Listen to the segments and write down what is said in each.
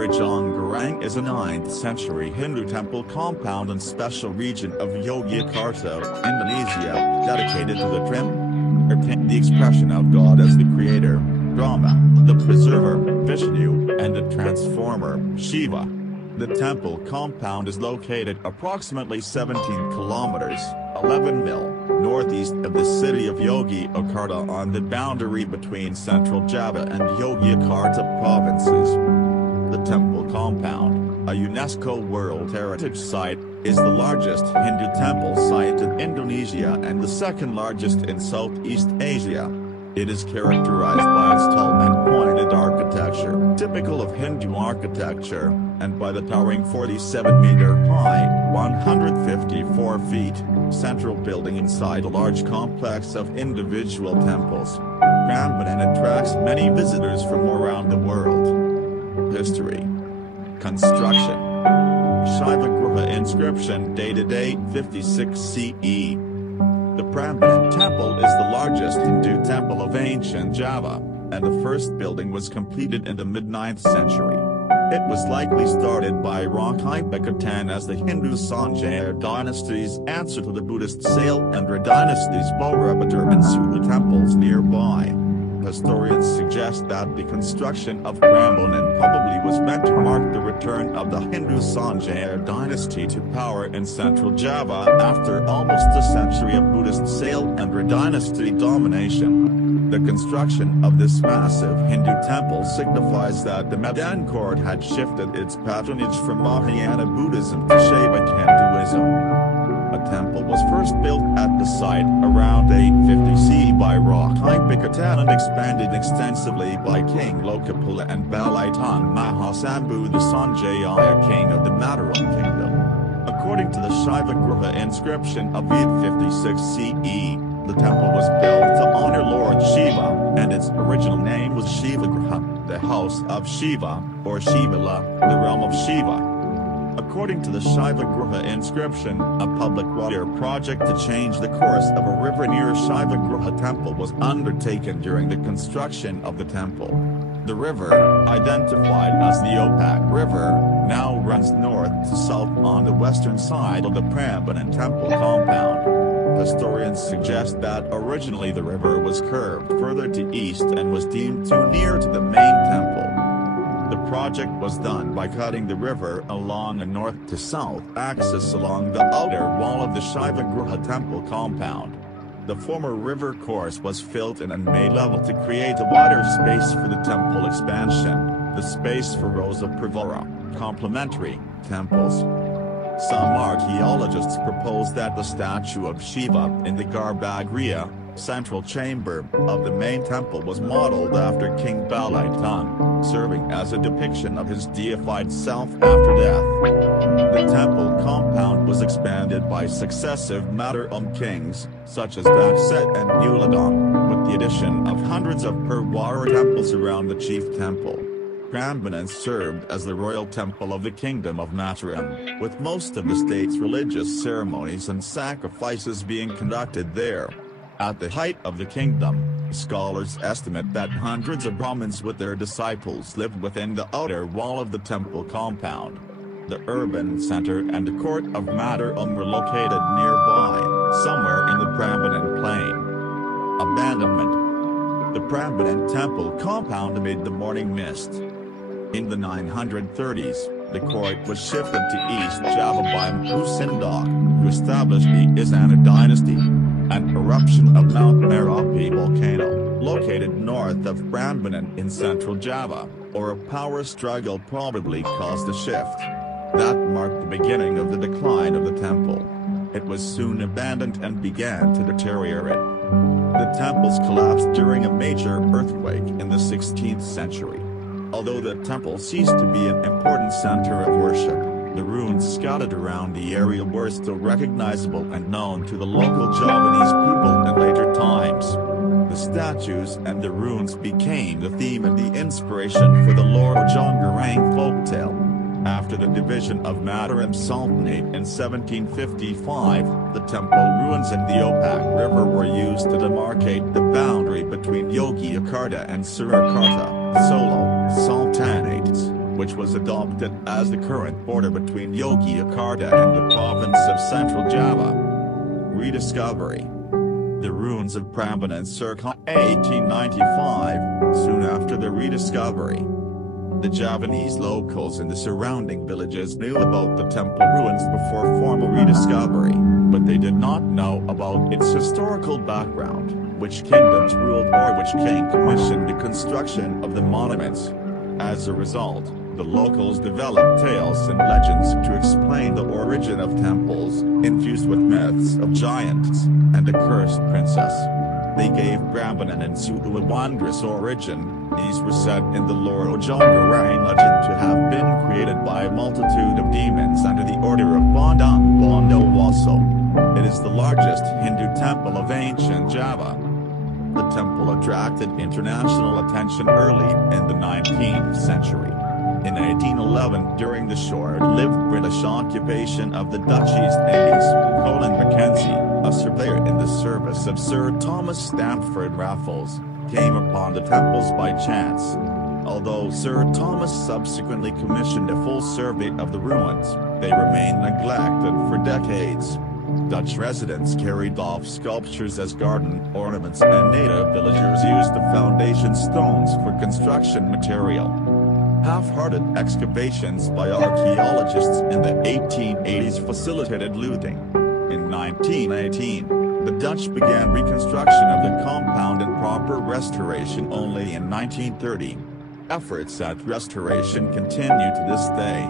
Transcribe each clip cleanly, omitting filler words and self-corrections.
Rara Jonggrang is a 9th century Hindu temple compound in Special Region of Yogyakarta, Indonesia, dedicated to the Trimūrti, the expression of God as the creator, Brahma, the preserver, Vishnu, and the transformer, Shiva. The temple compound is located approximately 17 kilometers, 11 mil, northeast of the city of Yogyakarta on the boundary between Central Java and Yogyakarta provinces. The temple compound, a UNESCO World Heritage Site, is the largest Hindu temple site in Indonesia and the second largest in Southeast Asia. It is characterized by its tall and pointed architecture, typical of Hindu architecture, and by the towering 47-meter-high, 154 feet, central building inside a large complex of individual temples. Prambanan attracts many visitors from around the world. History. Construction. Shiva Graha inscription dated 856 CE. The Prambanan temple is the largest Hindu temple of ancient Java, and the first building was completed in the mid-9th century. It was likely started by Rara Jonggrang as the Hindu Sanjaya dynasty's answer to the Buddhist Sailendra dynasty's Borobudur and Sula temples nearby. Historians suggest that the construction of Prambanan probably was meant to mark the return of the Hindu Sanjaya dynasty to power in Central Java after almost a century of Buddhist Sailendra dynasty domination. The construction of this massive Hindu temple signifies that the Medan court had shifted its patronage from Mahayana Buddhism to Shiva Hinduism. A temple was first built at the site around 850 CE by Rara Jonggrang and expanded extensively by King Lokapala and Balaitang Mahasambhu, the Sanjaya king of the Mataram kingdom. According to the Shiva Graha inscription of 856 CE, the temple was built to honor Lord Shiva, and its original name was Shiva Graha, the house of Shiva, or Shivala, the realm of Shiva. According to the Shiva Graha inscription, a public water project to change the course of a river near Shiva Graha temple was undertaken during the construction of the temple. The river, identified as the Opak River, now runs north to south on the western side of the Prambanan temple compound. Historians suggest that originally the river was curved further to east and was deemed too near to the main temple. The project was done by cutting the river along a north to south axis along the outer wall of the Shiva Graha temple compound. The former river course was filled in and made level to create a wider space for the temple expansion, the space for rows of pravara, complementary, temples. Some archaeologists propose that the statue of Shiva in the Garbhagriha, central chamber, of the main temple was modeled after King Balaitang, serving as a depiction of his deified self after death. The temple compound was expanded by successive Mataram kings, such as Dakset and Uladong, with the addition of hundreds of Purwara temples around the chief temple. Prambanan served as the royal temple of the kingdom of Mataram, with most of the state's religious ceremonies and sacrifices being conducted there. At the height of the kingdom, scholars estimate that hundreds of Brahmins with their disciples lived within the outer wall of the temple compound. The urban center and the court of Mataram were located nearby, somewhere in the Prambanan plain. Abandonment. The Prambanan temple compound amid the morning mist. In the 930s, the court was shifted to East Java by Mpu Sindok, who established the Izana dynasty. An eruption of Mount Merapi volcano, located north of Prambanan in Central Java, or a power struggle probably caused the shift. That marked the beginning of the decline of the temple. It was soon abandoned and began to deteriorate. The temples collapsed during a major earthquake in the 16th century. Although the temple ceased to be an important center of worship, the ruins scattered around the area were still recognizable and known to the local Javanese people in later times. The statues and the ruins became the theme and the inspiration for the Rara Jonggrang folktale. After the division of Mataram Sultanate in 1755, the temple ruins and the Opak River were used to demarcate the boundary between Yogyakarta and Surakarta, Solo, Sultanates. which was adopted as the current border between Yogyakarta and the province of Central Java. Rediscovery. The ruins of Prambanan circa 1895, soon after the rediscovery. The Javanese locals in the surrounding villages knew about the temple ruins before formal rediscovery, but they did not know about its historical background, which kingdoms ruled or which king commissioned the construction of the monuments. As a result, the locals developed tales and legends to explain the origin of temples, infused with myths of giants and a cursed princess. They gave Prambanan and Su'u a wondrous origin. These were said in the Rara Jonggrang legend to have been created by a multitude of demons under the order of Bondan Bondowoso. It is the largest Hindu temple of ancient Java. The temple attracted international attention early in the 19th century. In 1811, during the short-lived British occupation of the Dutch East Indies, Colin Mackenzie, a surveyor in the service of Sir Thomas Stamford Raffles, came upon the temples by chance. Although Sir Thomas subsequently commissioned a full survey of the ruins, they remained neglected for decades. Dutch residents carried off sculptures as garden ornaments, and native villagers used the foundation stones for construction material. Half-hearted excavations by archaeologists in the 1880s facilitated looting. In 1918, the Dutch began reconstruction of the compound and proper restoration only in 1930. Efforts at restoration continue to this day.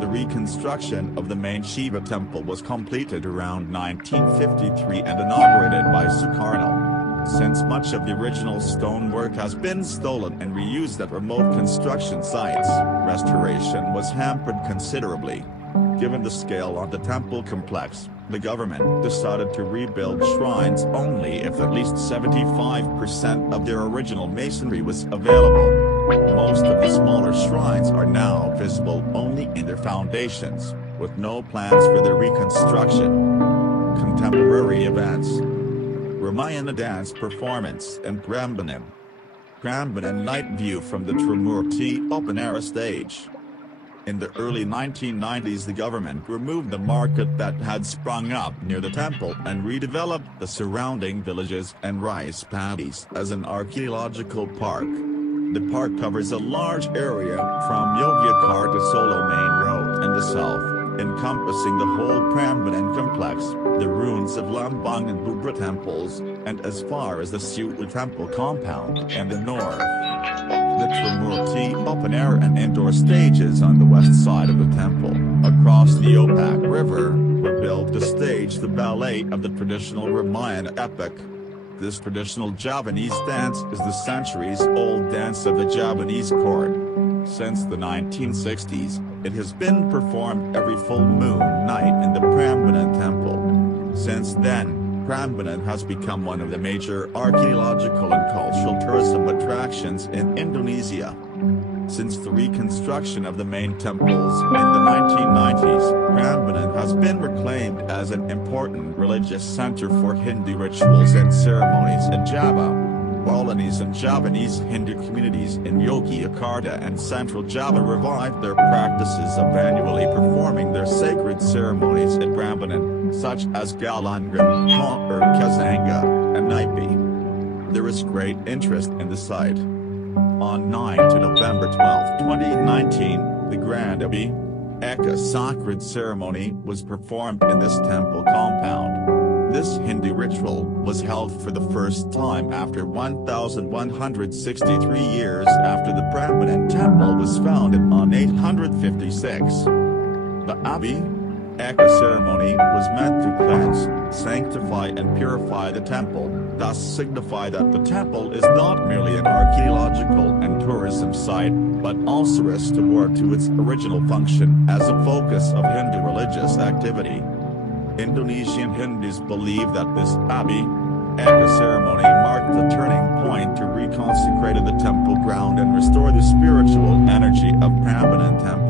The reconstruction of the main Shiva temple was completed around 1953 and inaugurated by Sukarno. Since much of the original stonework has been stolen and reused at remote construction sites, restoration was hampered considerably. Given the scale of the temple complex, the government decided to rebuild shrines only if at least 75% of their original masonry was available. Most of the smaller shrines are now visible only in their foundations, with no plans for their reconstruction. Contemporary events. Ramayana dance performance in Prambanan. Prambanan night view from the Trimūrti open-air stage. In the early 1990s, the government removed the market that had sprung up near the temple and redeveloped the surrounding villages and rice paddies as an archaeological park. The park covers a large area from Yogyakarta Solo Main Road in the south, encompassing the whole Prambanan complex, the ruins of Lambang and Bubra temples, and as far as the Su'u temple compound in the north. The Trimūrti open-air and indoor stages on the west side of the temple, across the Opak River, were built to stage the ballet of the traditional Ramayana epic. This traditional Javanese dance is the centuries-old dance of the Javanese court. Since the 1960s, it has been performed every full moon night in the Prambanan temple. Since then, Prambanan has become one of the major archaeological and cultural tourism attractions in Indonesia. Since the reconstruction of the main temples in the 1990s, Prambanan has been reclaimed as an important religious center for Hindu rituals and ceremonies in Java. Balinese and Javanese Hindu communities in Yogyakarta and Central Java revived their practices of annually performing their sacred ceremonies at Prambanan, such as Galangran, or Kazanga, and Naipi. There is great interest in the site. On 9 to November 12, 2019, the Grand Akrid Ceremony was performed in this temple compound. This Hindu ritual was held for the first time after 1,163 years after the Prambanan temple was founded on 856. The Akrid ceremony was meant to cleanse, sanctify and purify the temple, thus signify that the temple is not merely an archaeological and tourism site, but also restored to its original function as a focus of Hindu religious activity. Indonesian Hindus believe that this Akrid ceremony marked the turning point to reconsecrate the temple ground and restore the spiritual energy of Prambanan temple.